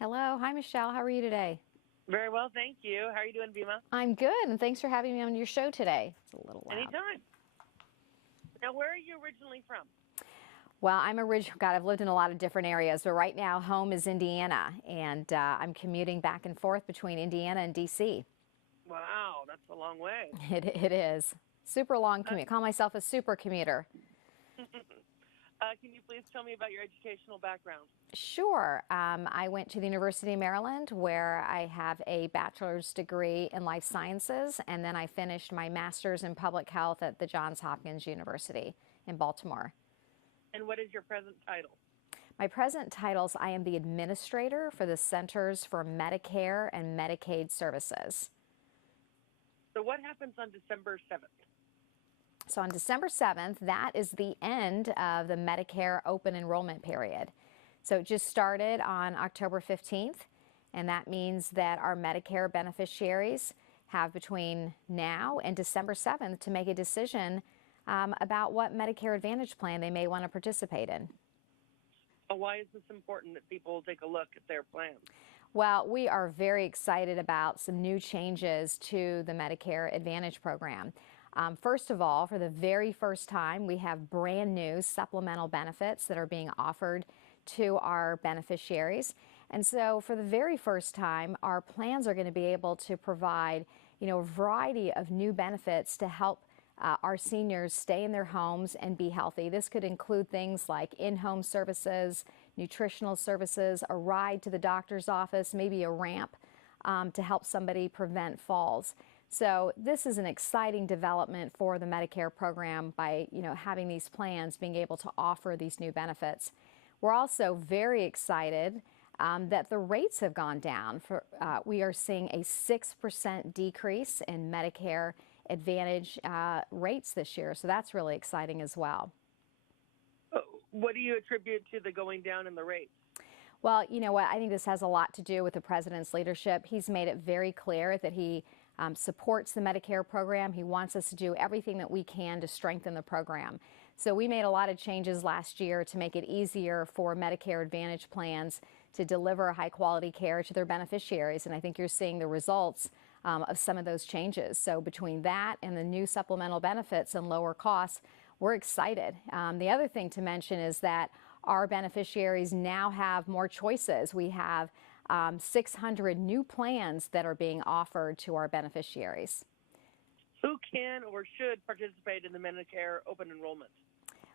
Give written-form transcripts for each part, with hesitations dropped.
Hello. Hi, Michelle. How are you today? Very well, thank you. How are you doing, Verma? I'm good, and thanks for having me on your show today. It's a little loud. Anytime. Now, where are you originally from? Well, God, I've lived in a lot of different areas, but right now home is Indiana, and I'm commuting back and forth between Indiana and DC. Wow, that's a long way. It is. Super long commute. Call myself a super commuter. Can you please tell me about your educational background? Sure. I went to the University of Maryland, where I have a bachelor's degree in life sciences, and then I finished my master's in public health at the Johns Hopkins University in Baltimore. And what is your present title? My present titles, I am the administrator for the Centers for Medicare and Medicaid Services. So what happens on December 7th? So on December 7th, that is the end of the Medicare open enrollment period. So it just started on October 15th, and that means that our Medicare beneficiaries have between now and December 7th to make a decision about what Medicare Advantage plan they may want to participate in. Why is this important that people take a look at their plans? Well, we are very excited about some new changes to the Medicare Advantage program. First of all, for the very first time, we have brand new supplemental benefits that are being offered to our beneficiaries. And so for the very first time, our plans are going to be able to provide, a variety of new benefits to help our seniors stay in their homes and be healthy. This could include things like in-home services, nutritional services, a ride to the doctor's office, maybe a ramp to help somebody prevent falls. So this is an exciting development for the Medicare program by, having these plans being able to offer these new benefits. We're also very excited that the rates have gone down. We are seeing a 6% decrease in Medicare Advantage rates this year, so that's really exciting as well. What do you attribute to the going down in the rates? Well, you know what? I think this has a lot to do with the president's leadership. He's made it very clear that he supports the Medicare program. He wants us to do everything that we can to strengthen the program. So we made a lot of changes last year to make it easier for Medicare Advantage plans to deliver high quality care to their beneficiaries. And I think you're seeing the results of some of those changes. So between that and the new supplemental benefits and lower costs, we're excited. The other thing to mention is that our beneficiaries now have more choices. We have 600 new plans that are being offered to our beneficiaries. Who can or should participate in the Medicare open enrollment?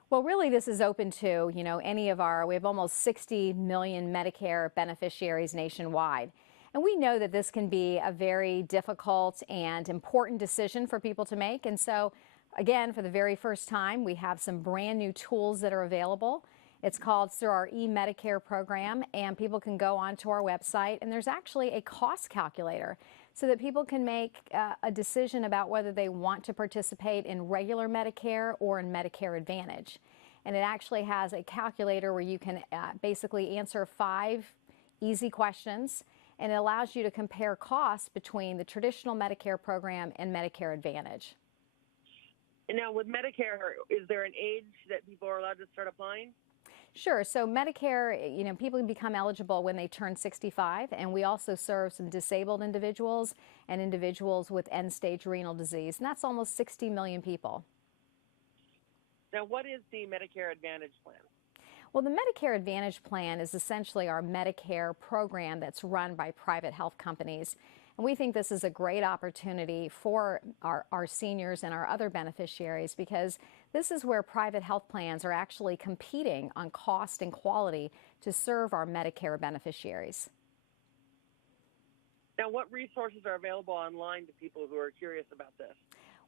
Well, really, this is open to, we have almost 60 million Medicare beneficiaries nationwide. And we know that this can be a very difficult and important decision for people to make. And so, again, for the very first time, we have some brand new tools that are available. It's through our e-Medicare program, and people can go onto our website, and there's actually a cost calculator so that people can make a decision about whether they want to participate in regular Medicare or in Medicare Advantage. And it actually has a calculator where you can basically answer 5 easy questions, and it allows you to compare costs between the traditional Medicare program and Medicare Advantage. And now with Medicare, is there an age that people are allowed to start applying? Sure. So Medicare, people can become eligible when they turn 65, and we also serve some disabled individuals and individuals with end-stage renal disease, and that's almost 60 million people. Now, what is the Medicare Advantage plan? Well, the Medicare Advantage plan is essentially our Medicare program that's run by private health companies. And we think this is a great opportunity for our seniors and our other beneficiaries, because this is where private health plans are actually competing on cost and quality to serve our Medicare beneficiaries. Now, what resources are available online to people who are curious about this?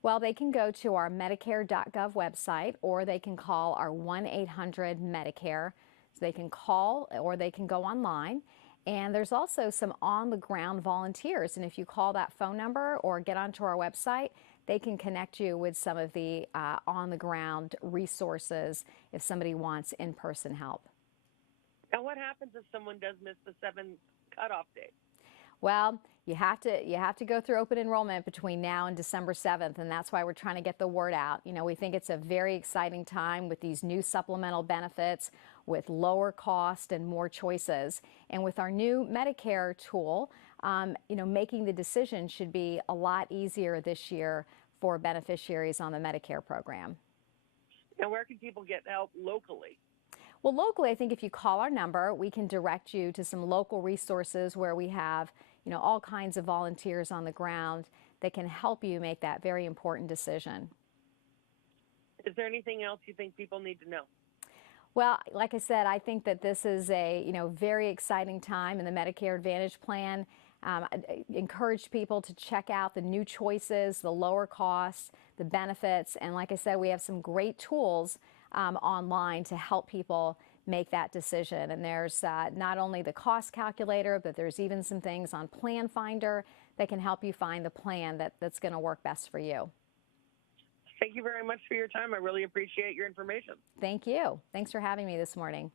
Well, they can go to our Medicare.gov website, or they can call our 1-800-MEDICARE. So they can call or they can go online. And there's also some on-the-ground volunteers. And if you call that phone number or get onto our website, they can connect you with some of the on-the-ground resources if somebody wants in-person help. Now, what happens if someone does miss the 7th cutoff date? Well, you have to go through open enrollment between now and December 7th, and that's why we're trying to get the word out. We think it's a very exciting time with these new supplemental benefits. with lower cost and more choices. And with our new Medicare tool, making the decision should be a lot easier this year for beneficiaries on the Medicare program. Now, where can people get help locally? Well, locally, I think if you call our number, we can direct you to some local resources where we have, all kinds of volunteers on the ground that can help you make that very important decision. Is there anything else you think people need to know? Well, like I said, I think that this is a very exciting time in the Medicare Advantage plan. I encourage people to check out the new choices, the lower costs, the benefits, and like I said, we have some great tools online to help people make that decision. And there's not only the cost calculator, but there's even some things on Plan Finder that can help you find the plan that's going to work best for you. Thank you very much for your time. I really appreciate your information. Thank you. Thanks for having me this morning.